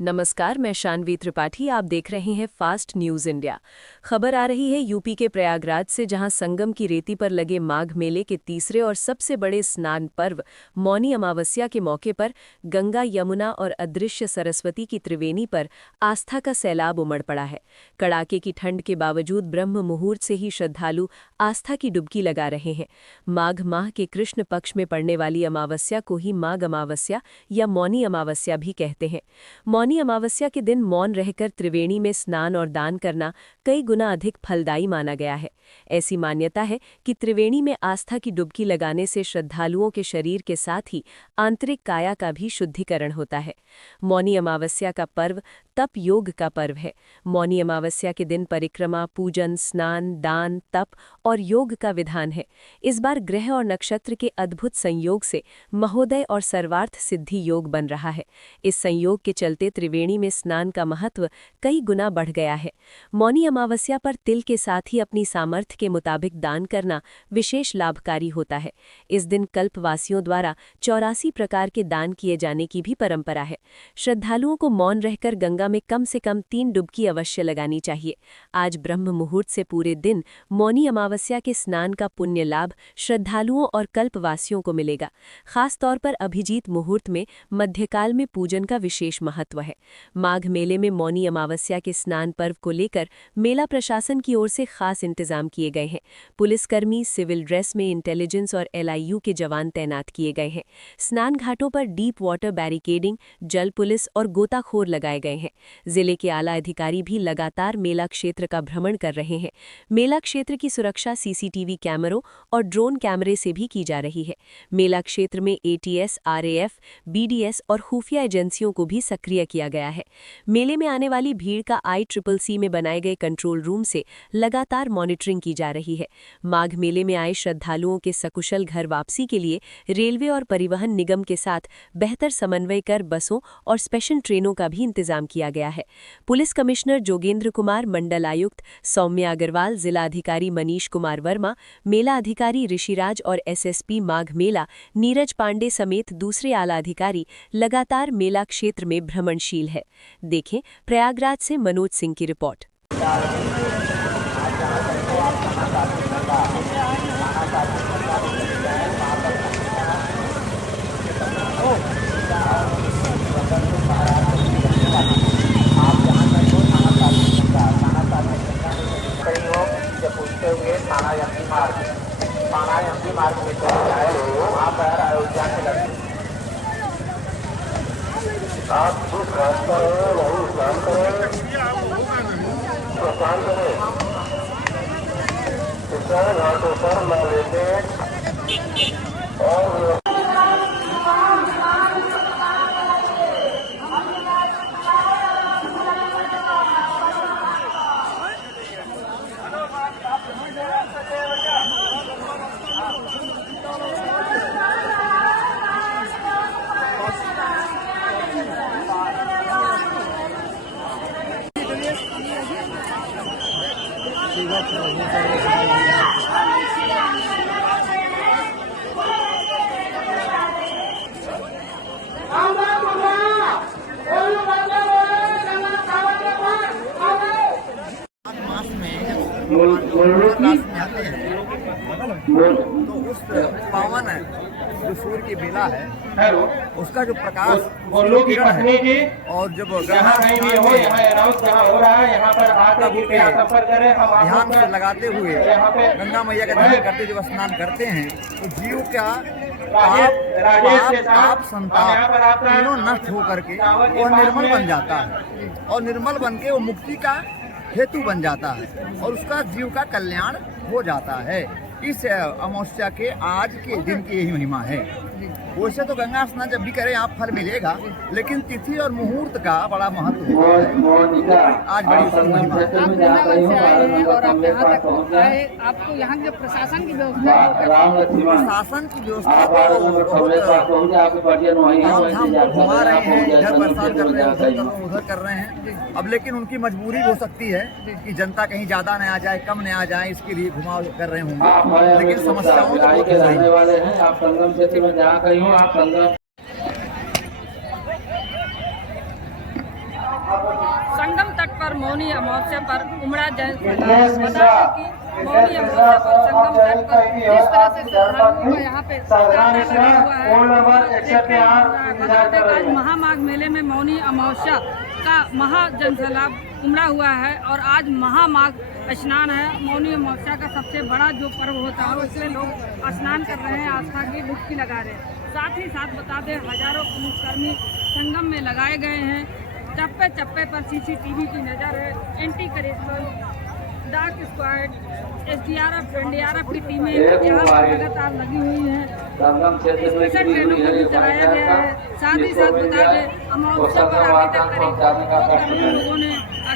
नमस्कार, मैं शानवी त्रिपाठी। आप देख रहे हैं फास्ट न्यूज़ इंडिया। खबर आ रही है यूपी के प्रयागराज से, जहां संगम की रेती पर लगे माघ मेले के तीसरे और सबसे बड़े स्नान पर्व मौनी अमावस्या के मौके पर गंगा, यमुना और अदृश्य सरस्वती की त्रिवेणी पर आस्था का सैलाब उमड़ पड़ा है। कड़ाके की ठंड के बावजूद ब्रह्म मुहूर्त से ही श्रद्धालु आस्था की डुबकी लगा रहे हैं। माघ माह के कृष्ण पक्ष में पड़ने वाली अमावस्या को ही माघ अमावस्या या मौनी अमावस्या भी कहते हैं। मौनी अमावस्या के दिन मौन रहकर त्रिवेणी में स्नान और दान करना कई गुना अधिक फलदायी माना गया है। ऐसी मान्यता है कि त्रिवेणी में आस्था की डुबकी लगाने से श्रद्धालुओं के शरीर के साथ ही आंतरिक काया का भी शुद्धिकरण होता है। मौनी अमावस्या का पर्व तप योग का पर्व है। मौनी अमावस्या के दिन परिक्रमा, पूजन, स्नान, दान, तप और योग का विधान है। इस बार ग्रह और नक्षत्र के अद्भुत संयोग से महोदय और सर्वार्थ सिद्धि योग बन रहा है। इस संयोग के चलते त्रिवेणी में स्नान का महत्व कई गुना बढ़ गया है। मौनी अमावस्या पर तिल के साथ ही अपनी सामर्थ्य के मुताबिक दान करना विशेष लाभकारी होता है। इस दिन कल्पवासियों द्वारा 84 प्रकार के दान किए जाने की भी परंपरा है। श्रद्धालुओं को मौन रहकर गंगा में कम से कम 3 डुबकी अवश्य लगानी चाहिए। आज ब्रह्म मुहूर्त से पूरे दिन मौनी अमावस्या के स्नान का पुण्य लाभ श्रद्धालुओं और कल्पवासियों को मिलेगा। खास तौर पर अभिजीत मुहूर्त में मध्यकाल में पूजन का विशेष महत्व है। माघ मेले में मौनी अमावस्या के स्नान पर्व को लेकर मेला प्रशासन की ओर से खास इंतजाम किए गए हैं। पुलिसकर्मी सिविल ड्रेस में इंटेलिजेंस और LIU के जवान तैनात किए गए हैं। स्नान घाटों पर डीप वाटर बैरिकेडिंग, जल पुलिस और गोताखोर लगाए गए हैं। जिले के आला अधिकारी भी लगातार मेला क्षेत्र का भ्रमण कर रहे हैं। मेला क्षेत्र की सुरक्षा CCTV कैमरों और ड्रोन कैमरे से भी की जा रही है। मेला क्षेत्र में ATS, RAF, BDS और खुफिया एजेंसियों को भी सक्रिय किया गया है। मेले में आने वाली भीड़ का ICCC में बनाए गए कंट्रोल रूम से लगातार मॉनिटरिंग की जा रही है। माघ मेले में आए श्रद्धालुओं के सकुशल घर वापसी के लिए रेलवे और परिवहन निगम के साथ बेहतर समन्वय कर बसों और स्पेशल ट्रेनों का भी इंतजाम किया गया है। पुलिस कमिश्नर जोगेंद्र कुमार, मंडल आयुक्त सौम्या अग्रवाल, जिला अधिकारी मनीष कुमार वर्मा, मेला अधिकारी ऋषिराज और SSP माघ मेला नीरज पांडे समेत दूसरे आला अधिकारी लगातार मेला क्षेत्र में भ्रमणशील है। देखें प्रयागराज से मनोज सिंह की रिपोर्ट। पूछते हुए थाना एमपी मार्ग में चले जाए, वहाँ पर अयोध्या में लगे आप जिस रास्ता है वही स्नान करें, स्नान करें। स्नान घाटों पर न लेते और तो उस पावन जो सूर्य की बेला है उसका जो प्रकाश किरण है और जब ध्यान से लगाते हुए गंगा मैया का ध्यान करते जब स्नान करते हैं तो जीव का पाप संताप तीनों नष्ट होकर के वह निर्मल बन जाता है और निर्मल बन के वो मुक्ति का हेतु बन जाता है और उसका जीव का कल्याण हो जाता है। इस अमावस्या के आज के दिन की यही महिमा है। वैसे तो गंगा स्नान जब भी करें आप फल मिलेगा, लेकिन तिथि और मुहूर्त का बड़ा महत्व है। आज बड़ी महिमा है। और आप यहाँ तक आए, आपको यहाँ के प्रशासन की व्यवस्था, प्रशासन की व्यवस्था घुमा रहे हैं, इधर बरसात कर रहे हैं, उधर कर रहे हैं। अब लेकिन उनकी मजबूरी हो सकती है कि जनता कहीं ज्यादा न आ जाए, कम न आ जाए, इसके लिए घुमाव कर रहे होंगे, लेकिन समस्याओं वाले हैं। आप संगम क्षेत्र में जहाँ कहीं हो, आप संगम संगम तट पर मौनी अमावस्या पर उमड़ा जैन सैलाब। बता दें कि मौनी अमावस्या पर संगम तट पर जिस तरह से श्रद्धालुओं का यहाँ पे तांता लगा हुआ है। बता दें कि आज महामाघ मेले में मौनी अमावस्या का महा जन सैलाब उमड़ा हुआ है और आज महामाघ स्नान है। मौनी अमावस्या का सबसे बड़ा जो पर्व होता है उसमें लोग स्नान कर रहे हैं, आस्था की डुबकी लगा रहे हैं। साथ ही साथ बता दें हजारों पुलिसकर्मी संगम में लगाए गए हैं। चप्पे चप्पे पर सीसीटीवी की नज़र है। एंटी करेक्शन, डाक स्क्वाड, SDRF, NDRF की टीमें यहाँ पर लगातार लगी हुई हैं। स्पेशल ट्रेनों को भी चलाया गया है। साथ ही साथ बता दें अमावस्या पर अभी तक करीब 2 करोड़ लोगों ने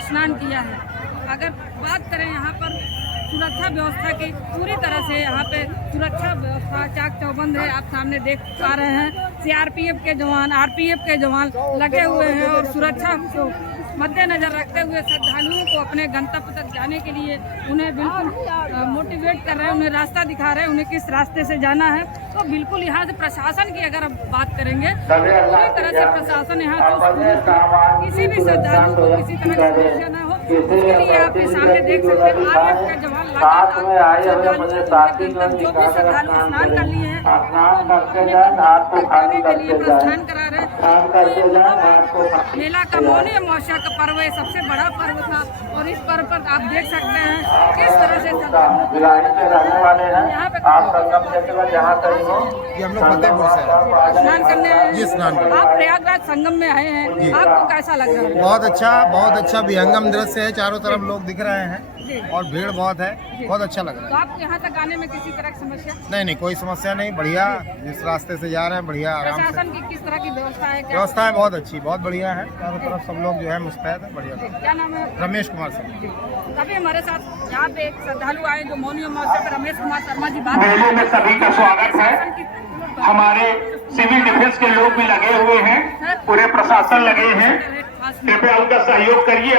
स्नान किया है। अगर बात करें यहाँ पर सुरक्षा व्यवस्था की, पूरी तरह से यहाँ पे सुरक्षा व्यवस्था चाक चौबंद है। आप सामने देख पा रहे हैं CRPF के जवान, RPF के जवान लगे हुए हैं और सुरक्षा को मद्देनजर रखते हुए श्रद्धालुओं को अपने गंतव्य तक जाने के लिए उन्हें बिल्कुल मोटिवेट कर रहे हैं, उन्हें रास्ता दिखा रहे हैं, उन्हें किस रास्ते से जाना है। तो बिल्कुल यहाँ से प्रशासन की अगर आप बात करेंगे पूरी तरह से प्रशासन यहाँ किसी भी श्रद्धालु को किसी तरह की समस्या न हो, उसके लिए आपके सामने देख सकते हैं RPF के जवान लगातार जो भी श्रद्धालु स्नान कर लिए हैं के लिए प्रस्थान करा रहे हैं। मेला का मौनी अमावस्या का पर्व सबसे बड़ा पर्व था और इस पर्व पर आप देख सकते हैं किस तरह से हम लोग फतेहपुर से स्नान करने आए हैं। स्नान करने आप प्रयागराज संगम में आए हैं, आपको कैसा लग रहा है? बहुत अच्छा विहंगम दृश्य है। चारों तरफ लोग दिख रहे हैं और भीड़ बहुत है, बहुत अच्छा लग रहा है। तो आप यहाँ तक आने में किसी तरह की समस्या? नहीं, कोई समस्या नहीं, बढ़िया। जिस रास्ते से जा रहे हैं बढ़िया, आराम से। प्रशासन की किस तरह की व्यवस्था है? व्यवस्था है बहुत अच्छी, बहुत बढ़िया है। चारों तरफ सब लोग जो है मुस्तैद है, बढ़िया। क्या नाम है? रमेश कुमार सिंह। अभी हमारे साथ यहाँ पे एक श्रद्धालु आए जो मौनी अमावस्या पर रमेश कुमार शर्मा जी बात मेले में सभी का स्वागत है। हमारे सिविल डिफेंस के लोग भी लगे हुए हैं, पूरे प्रशासन लगे हैं। कृपया उनका सहयोग करिए।